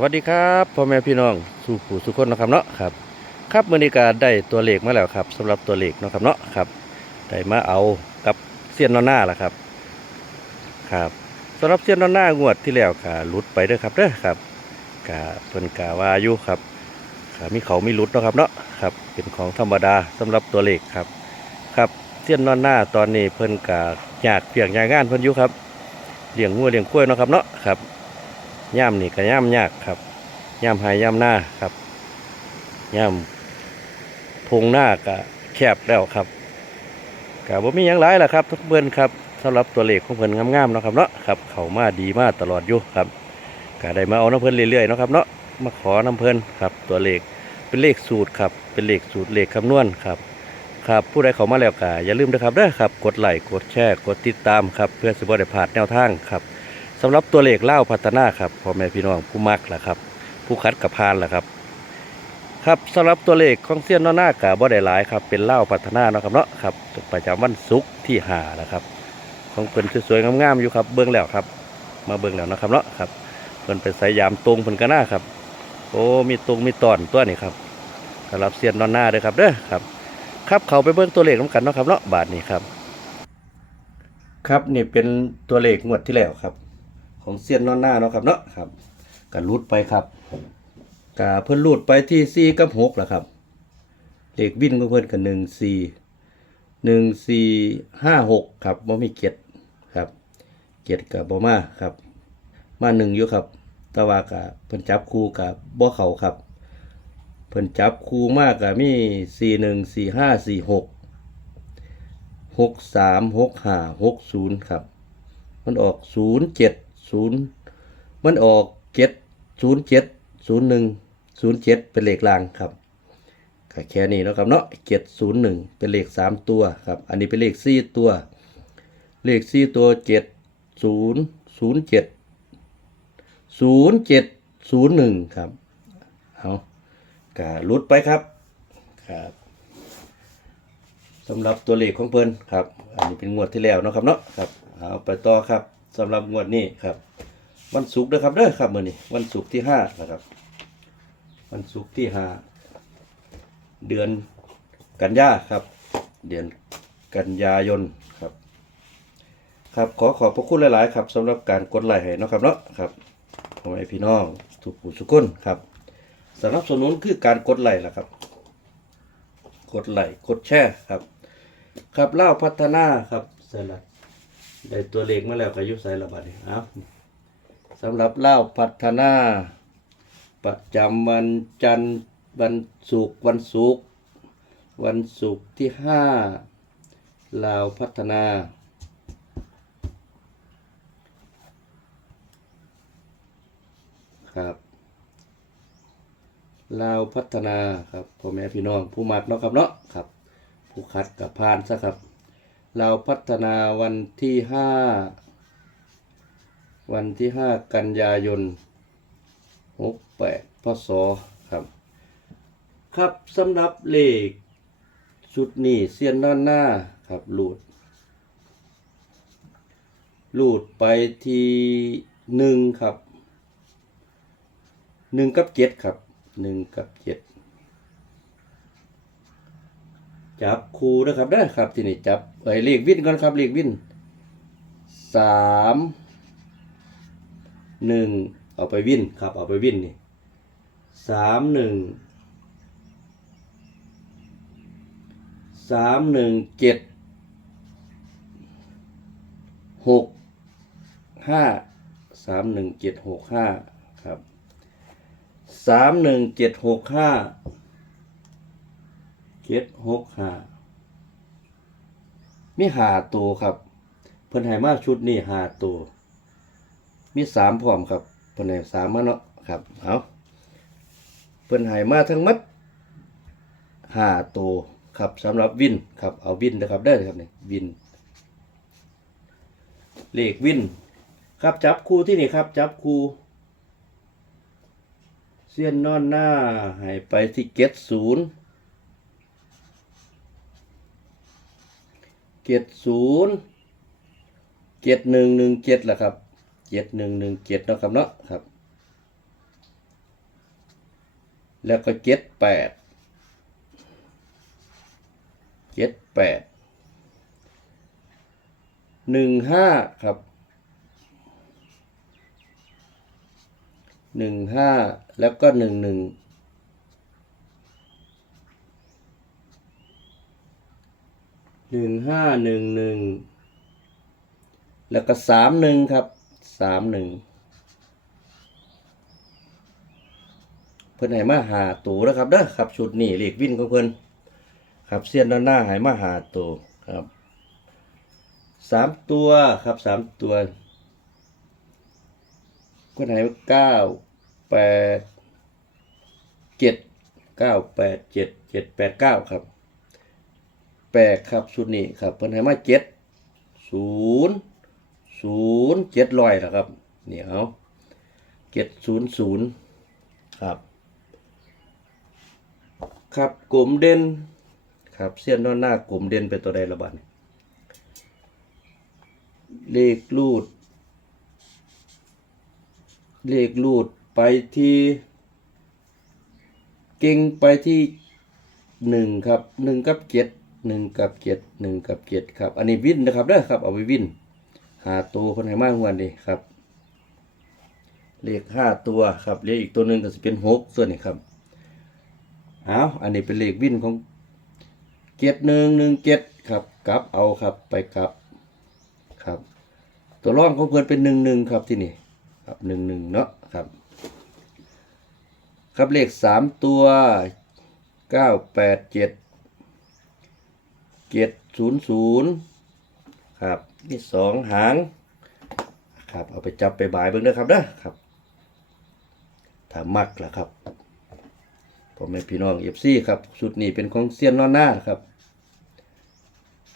สวัสดีครับพ่อแม่พี่น้องสู่ผู้สุคนนะครับเนาะครับครับมื่อนี้ก็ได้ตัวเลขมาแล้วครับสำหรับตัวเลขเนาะครับเนาะครับได้มาเอากับเซียนนอนหน้าละครับครับสำหรับเซียนนอนหน้างวดที่แล้วก็หลุดไปเด้อครับเด้อครับกะเพิ่นกะว่ายู่ครับก็มีเขามีลุดเนาะครับเนาะครับเป็นของธรรมดาสำหรับตัวเลขครับครับเซียนนอนหน้าตอนนี้เพิ่นกะอยากเพียงยางงานเพิ่นอยู่ครับเลี้ยงงัวเลี้ยงกล้วยเนาะครับเนาะครับ ย่ามนี่ก็ย่ามยากครับย่ามหายย่ามหน้าครับย่ามทงหน้าก็แคบแล้วครับก็บ่มีหยังหลายล่ะครับทุกเบิ่อนครับสำหรับตัวเลขของเพิ่อนงามๆเนาะครับเนาะครับเข้ามาดีมากตลอดอยู่ครับก็ได้มาเอาน้ำเพิ่นเรื่อยๆนะครับเนาะมาขอน้ำเพิ่นครับ ตัวเลขเป็นเลขสูตรครับเป็นเลขสูตรเลขคำนวณครับครับผู้ใดเข้ามาแล้วก็อย่าลืมนะครับเด้อครับ กดไลค์กดแชร์กดติดตามครับ เพื่อสิบ่ได้พลาดแนวทางครับ สำหรับตัวเลขเล่าพัฒนาครับพ่อแม่พี่น้องผู้มักล่ะครับ ผู้คัดกับพานล่ะครับ ครับสำหรับตัวเลขของเซียนนอหน้ากาบ่ได้หลายครับ เป็นเล่าพัฒนาเนาะครับเนาะครับประจำวันศุกร์ที่หานะครับ ของเพิ่นสวยๆงามๆอยู่ครับ เบิ่งแล้วครับ มาเบิ่งแล้วนะครับเนาะครับเพิ่นเป็นสายยามตรงเพิ่นก็น่าครับ โอ้มีตรงมีตอนตัวนี่ครับสำหรับเซียนนอนหน้าเด้อครับเด้อครับ ครับเขาไปเบิ่งตัวเลขน้ำกันเนาะครับเนาะบาทนี้ครับ ครับนี่เป็นตัวเลขงวดที่แล้วครับ ของเซียนนอนหน้าเนาะครับเนาะครับก็รูดไปครับกาเพิ่นรูดไปที่สี่กับหกแหละครับเลขวินของเพิ่นกับหนึ่งสี่หนึ่งสี่ห้าหกครับบ่มีเกียรติครับเกียรติกับบ่มาครับ มาหนึ่งอยู่ครับต่ว่ากับเพิ่นจับคู่กับบ่เขาครับ เพิ่นจับคู่มากกับมีสี่หนึ่งสี่ห้าสี่หกหกสามหกห้าหกศูนย์ครับ มันออกศูนย์เจ็ด ศูนย์มันออกเจ็ดศูนย์เจ็ดศูนย์หนึ่งศูนย์เจ็ดเป็นเลขรางครับก็แค่นี้นะครับเนาะเจ็ดศูนย์หนึ่งเป็นเลขสามตัวครับ อันนี้เป็นเลขสี่ตัว เลขสี่ตัวเจ็ดศูนย์ศูนย์เจ็ดศูนย์เจ็ดศูนย์หนึ่งครับเอากาลุดไปครับครับสำหรับตัวเลขของเพิ่นครับ อันนี้เป็นงวดที่แล้วนะครับเนาะครับเอาไปต่อครับ สำหรับงวดนี้ครับ วันศุกร์เด้อครับเด้อครับมื้อนี้วันศุกร์ที่ห้านะครับ วันศุกร์ที่ห้าเดือนกันยาครับ เดือนกันยายนครับ ครับขอขอบพระคุณหลาย ๆ ครับสำหรับการกดไลค์ให้นะครับเนาะครับพ่อแม่พี่น้องทุกผู้ทุกคนครับสนับสนุนคือการกดไลค์ล่ะครับ กดไลค์กดแชร์ครับ ครับเล่าพัฒนาครับเสร็จแล้ว ได้ตัวเลขมาแล้วก็ยุใส่ระบาดนี่เอาสำหรับเล่าพัฒนา ประจำวันจันทร์วันศุกร์วันศุกร์วันศุกร์ที่ห้าลาวพัฒนา ครับลาวพัฒนาครับพ่อแม่พี่น้องผู้มักเนาะครับเนาะครับ ผู้คัดกับพานซะครับ เราพัฒนาวันที่ห้าวันที่ห้ากันยายนหกแปดพศครับ ครับสำหรับเลขชุดนี้เสียนด้านหน้าครับหลุดหลุดไปที่หนึ่งครับหนึ่งกับเจ็ดครับหนึ่งกับเจ็ด จับคูนะครับได้ครับที่นี่จับเอ้ยเลขวินก่อนครับเลขวินสามหนึ่งเอาไปวินครับเอาไปวินนี่สามหนึ่งสามหนึ่งเจ็ดหกห้าสามหนึ่งเจ็ดหกห้าครับสามหนึ่งเจ็ดหกห้า เจ็ดหกห้ามีหาตัวครับ เพิ่นให้มาชุดนี้หาตัว มีสามพร้อมครับ เพิ่นให้สามมาเนาะครับ เอาเพิ่นให้มาทั้งมัดหาตัวครับสำหรับวินครับ เอาวินนะครับได้อครับนี่วิน เลขวิน ครับจับคู่ที่นี่ครับ จับคู่เสี้ยนนอนหน้าให้ไปที่เกตศูนย์ เจ็ดศูนย์เจ็ดหนึ่งหนึ่งเจ็ดแหละครับเจ็ดหนึ่งหนึ่งเจ็ดนะครับเนาะครับ แล้วก็เจ็ดแปดเจ็ดแปดหนึ่งห้าครับหนึ่งห้าแล้วก็หนึ่งหนึ่ง หนึ่งห้าหนึ่งหนึ่งแล้วก็สามหนึ่งครับสามหนึ่งเพิ่อนให้มาหาตัวแล้วครับเด้อครับชุดนี้เลขวินของเพิ่อนครับเสี้ยนด้านหน้าให้มาหาตัวครับสามตัวครับสามตัวเพิ่อนให้เก้าแปดเจ็ดเก้าแปดเจ็ดเจ็ดแปดเก้าครับ ปลกครับชุดนี้ครับเพิ่นให้มาเจ็ดศูนย์ศูนย์เจ็ดร้อยนะครับเนี่ยเอาเจ็ดศูนย์ศูนย์ครับ ครับกลุ่มเด่นครับเส้นด้านหน้ากลุ่มเด่นเป็นตัวใดละบัดเลขรูด เลขรูดไปที่ เก่งไปที่หนึ่งครับหนึ่งกับเจ็ด หนึ่งกับเจ็ดหนึ่งกับเจ็ดครับ อันนี้วินนะครับเด้อครับเอาไปวินหาตัวคนไหนมากกว่านี้ครับ เลขห้าตัวครับเลขอีกตัวหนึ่งก็จะเป็นหกส่วนนี้ครับเอาอันนี้เป็นเลขวินของเจ็ดหนึ่งหนึ่งเจ็ดครับกลับเอาครับไปกลับครับ ตัวร่องของเพื่อนเป็นหนึ่งหนึ่งครับที่นี่ครับหนึ่งหนึ่งเนาะครับ ครับเลขสามตัวเก้าแปดเจ็ด เจ็ดศูนย์ศูนย์ครับมีสองหาง ครับ เอาไปจับไปบายเบิ่งเด้อครับเด้อครับถ้ามักล่ะครับพ่อแม่พี่น้องเอฟซีครับสุดนี้เป็นของเซียนนอนหน้าครับ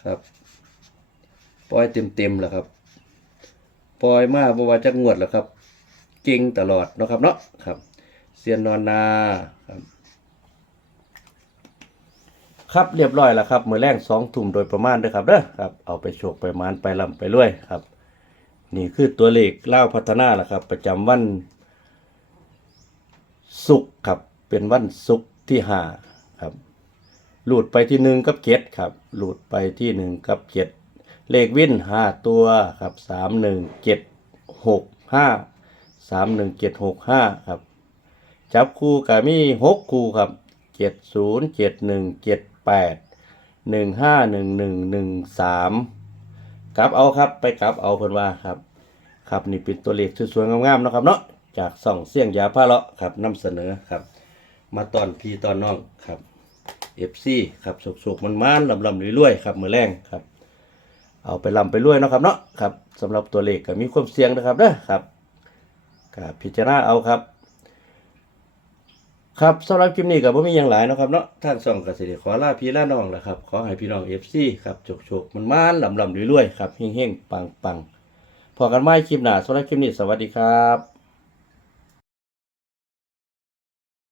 ครับ ปล่อยเต็มเต็มแล้วครับ ปล่อยมาบ่ว่าจะงวดแล้วครับ เก่งตลอดนะครับเนาะครับ เซียนนอนนาครับ ครับเรียบร้อยแล้วครับมือแรงสองทุ่มโดยประมาณเด้อครับเด้อครับเอาไปโชคไปมานไปลำไปรวยครับ นี่คือตัวเลขเล่าพัฒนาแหละครับ ประจำวันศุกร์ครับเป็นวันศุกร์ที่ห้าครับหลุดไปที่หนึ่งกับเจ็ดครับหลุดไปที่หนึ่งกับเจ็ดเลขวินห้าตัวครับสามหนึ่งเจ็ดหกห้าสามหนึ่งเจ็ดหกห้าครับ จับคู่กับมีหกคู่ครับเจ็ดศูนย์เจ็ดหนึ่งเจ็ด แปดหนึ่งห้าหนึ่งหนึ่งหนึ่งสามกลับเอาครับไปกลับเอาเพิ่นว่าครับ ครับนี่เป็นตัวเลขสวยๆงามๆนะครับเนาะจากส่องเสียงยาพาเลาะครับนำเสนอครับ มาตอนพี่ตอนน้องครับเอฟซีครับสุกๆมันมานๆลำลำรวยๆครับมือแรงครับ เอาไปลำไปรวยนะครับเนาะครับสำหรับตัวเลขก็มีความเสี่ยงนะครับเด้อครับครับพิจารณาเอาครับ ครับสำหรับคลิปนี้กับ่มีอย่างหลายนะครับเนาะท่านส่องกสิเด้ขอลาพี่ลาน้องแหละครับ ขอให้พี่น้องเอฟซีครับโชคๆมันมานลำลำรวยๆครับเฮงเฮงปังปังพอกันไหม่คลิปหน้าสำหรับคลิปนี้สวัสดีครับ